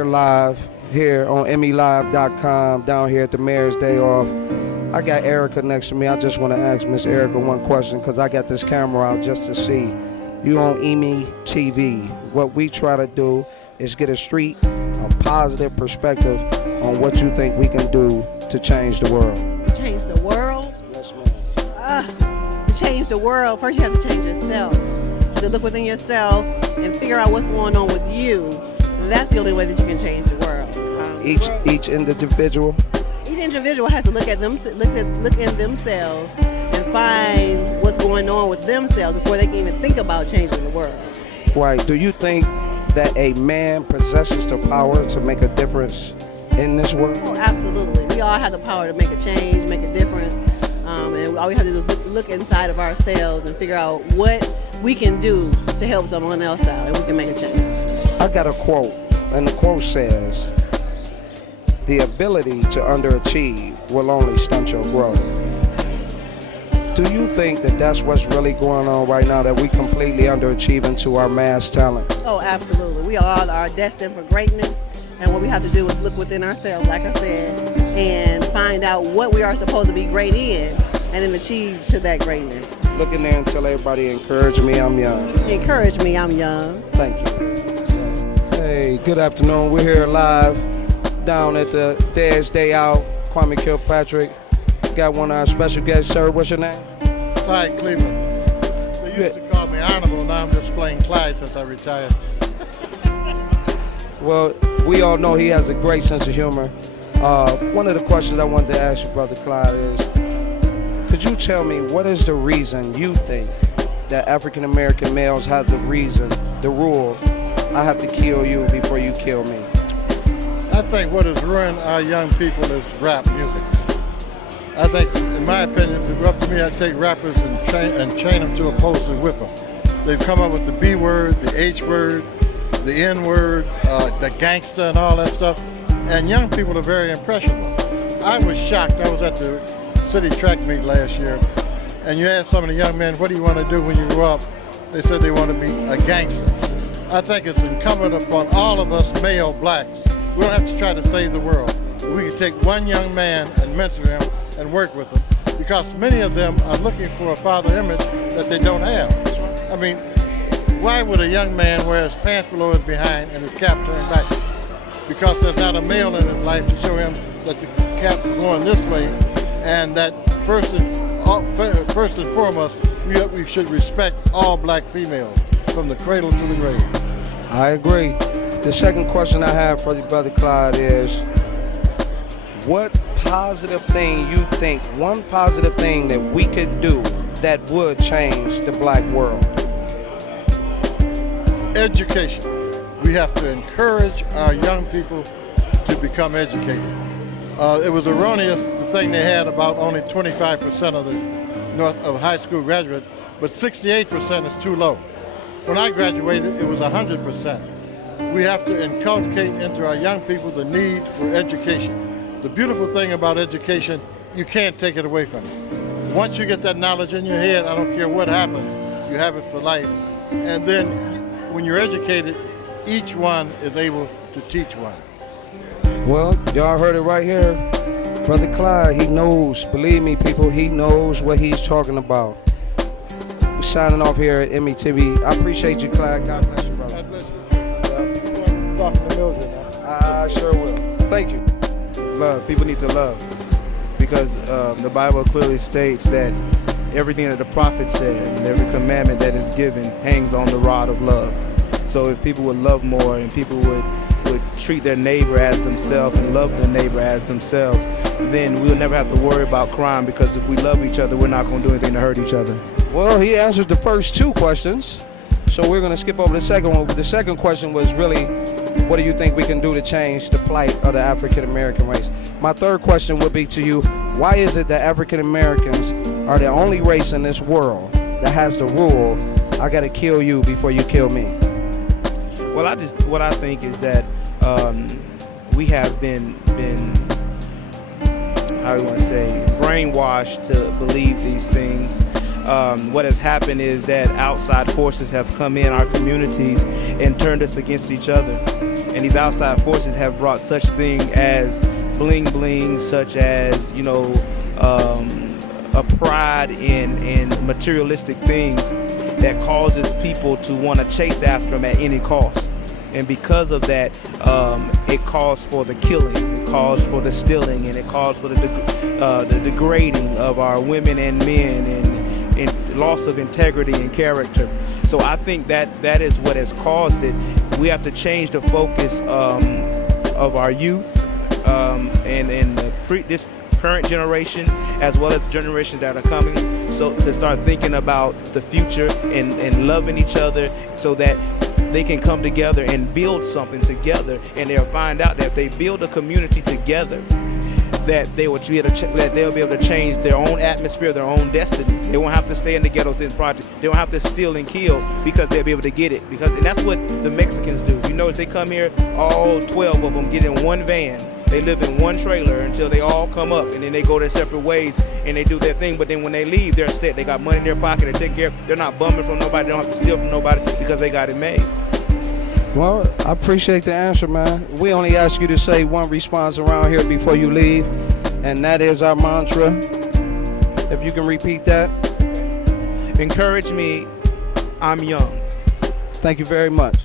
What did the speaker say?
here live here on EmyLive.com down here at the Mayor's Day Off. I got Erica next to me. I just want to ask Miss Erica one question because I got this camera out just to see. You on Emiy TV. What we try to do is get a positive perspective on what you think we can do to change the world. Change the world? Yes, ma'am. To change the world, first you have to change yourself. To look within yourself and figure out what's going on with you. And that's the only way that you can change the world. Each individual? Each individual has to look in themselves and find what's going on with themselves before they can even think about changing the world. Right. Do you think that a man possesses the power to make a difference in this world? Oh, absolutely. We all have the power to make a change, make a difference. And all we have to do is look inside of ourselves and figure out what we can do to help someone else out, and we can make a change. I got a quote, and the quote says, "The ability to underachieve will only stunt your growth." Do you think that that's what's really going on right now, that we completely underachieving to our mass talent? Oh, absolutely. We all are destined for greatness, and what we have to do is look within ourselves, like I said, and find out what we are supposed to be great in, and then achieve to that greatness. Look in there and tell everybody, encourage me, I'm young. Encourage me, I'm young. Thank you. Hey, good afternoon. We're here live down at the Dad's Day Out, Kwame Kilpatrick. Got one of our special guests, sir. What's your name? Clyde Cleveland. They used to call me Honorable, now I'm just plain Clyde since I retired. Well, we all know he has a great sense of humor. One of the questions I wanted to ask you, Brother Clyde, is could you tell me what is the reason you think that African American males have the rule, I have to kill you before you kill me? I think what has ruined our young people is rap music. I think, in my opinion, if it were up to me, I'd take rappers and chain them to a post and whip them. They've come up with the B word, the H word, the N word, the gangster and all that stuff. And young people are very impressionable. I was shocked. I was at the city track meet last year, and you asked some of the young men, what do you want to do when you grow up? They said they want to be a gangster. I think it's incumbent upon all of us male blacks. We don't have to try to save the world. We can take one young man and mentor him and work with them, because many of them are looking for a father image that they don't have. I mean, why would a young man wear his pants below his behind and his cap turned back? Because there's not a male in his life to show him that the cap is going this way, and that first and foremost, we should respect all black females from the cradle to the grave. I agree. The second question I have for you, Brother Clyde, is what positive thing you think, one positive thing that we could do that would change the black world? Education. We have to encourage our young people to become educated. It was erroneous, the thing they had about only 25% of high school graduates, but 68% is too low. When I graduated, it was 100%. We have to inculcate into our young people the need for education. The beautiful thing about education, you can't take it away from you. Once you get that knowledge in your head, I don't care what happens, you have it for life. And then when you're educated, each one is able to teach one. Well, y'all heard it right here. Brother Clyde, he knows, believe me, people, he knows what he's talking about. We're signing off here at Emiy TV. I appreciate you, Clyde. God bless you, brother. God bless you. Talking to Mildred now. I sure will. Thank you. Love. People need to love, because the Bible clearly states that everything that the prophet said and every commandment that is given hangs on the rod of love. So if people would love more and people would treat their neighbor as themselves and love their neighbor as themselves, then we'll never have to worry about crime, because if we love each other, we're not going to do anything to hurt each other. Well, he answered the first two questions, so we're going to skip over the second one. The second question was really, what do you think we can do to change the plight of the African American race? My third question would be to you, why is it that African Americans are the only race in this world that has the rule, I got to kill you before you kill me? Well, what I think is that we have been how do you want to say, brainwashed to believe these things. What has happened is that outside forces have come in our communities and turned us against each other. And these outside forces have brought such thing as bling bling, such as, you know, a pride in materialistic things that causes people to want to chase after them at any cost. And because of that, it calls for the killing, it calls for the stealing, and it calls for the degrading of our women and men, and loss of integrity and character. So I think that is what has caused it. We have to change the focus of our youth and this current generation, as well as generations that are coming, so to start thinking about the future and loving each other, so that they can come together and build something together, and they'll find out that if they build a community together, that they will be able to change their own atmosphere, their own destiny. They won't have to stay in the ghettos in project. They won't have to steal and kill, because they'll be able to get it. And that's what the Mexicans do. You notice they come here, all 12 of them get in one van. They live in one trailer until they all come up, and then they go their separate ways and they do their thing. But then when they leave, they're set. They got money in their pocket. They're taken care of. They're not bumming from nobody. They don't have to steal from nobody, because they got it made. Well, I appreciate the answer, man. We only ask you to say one response around here before you leave, and that is our mantra. If you can repeat that. Encourage me, I'm young. Thank you very much.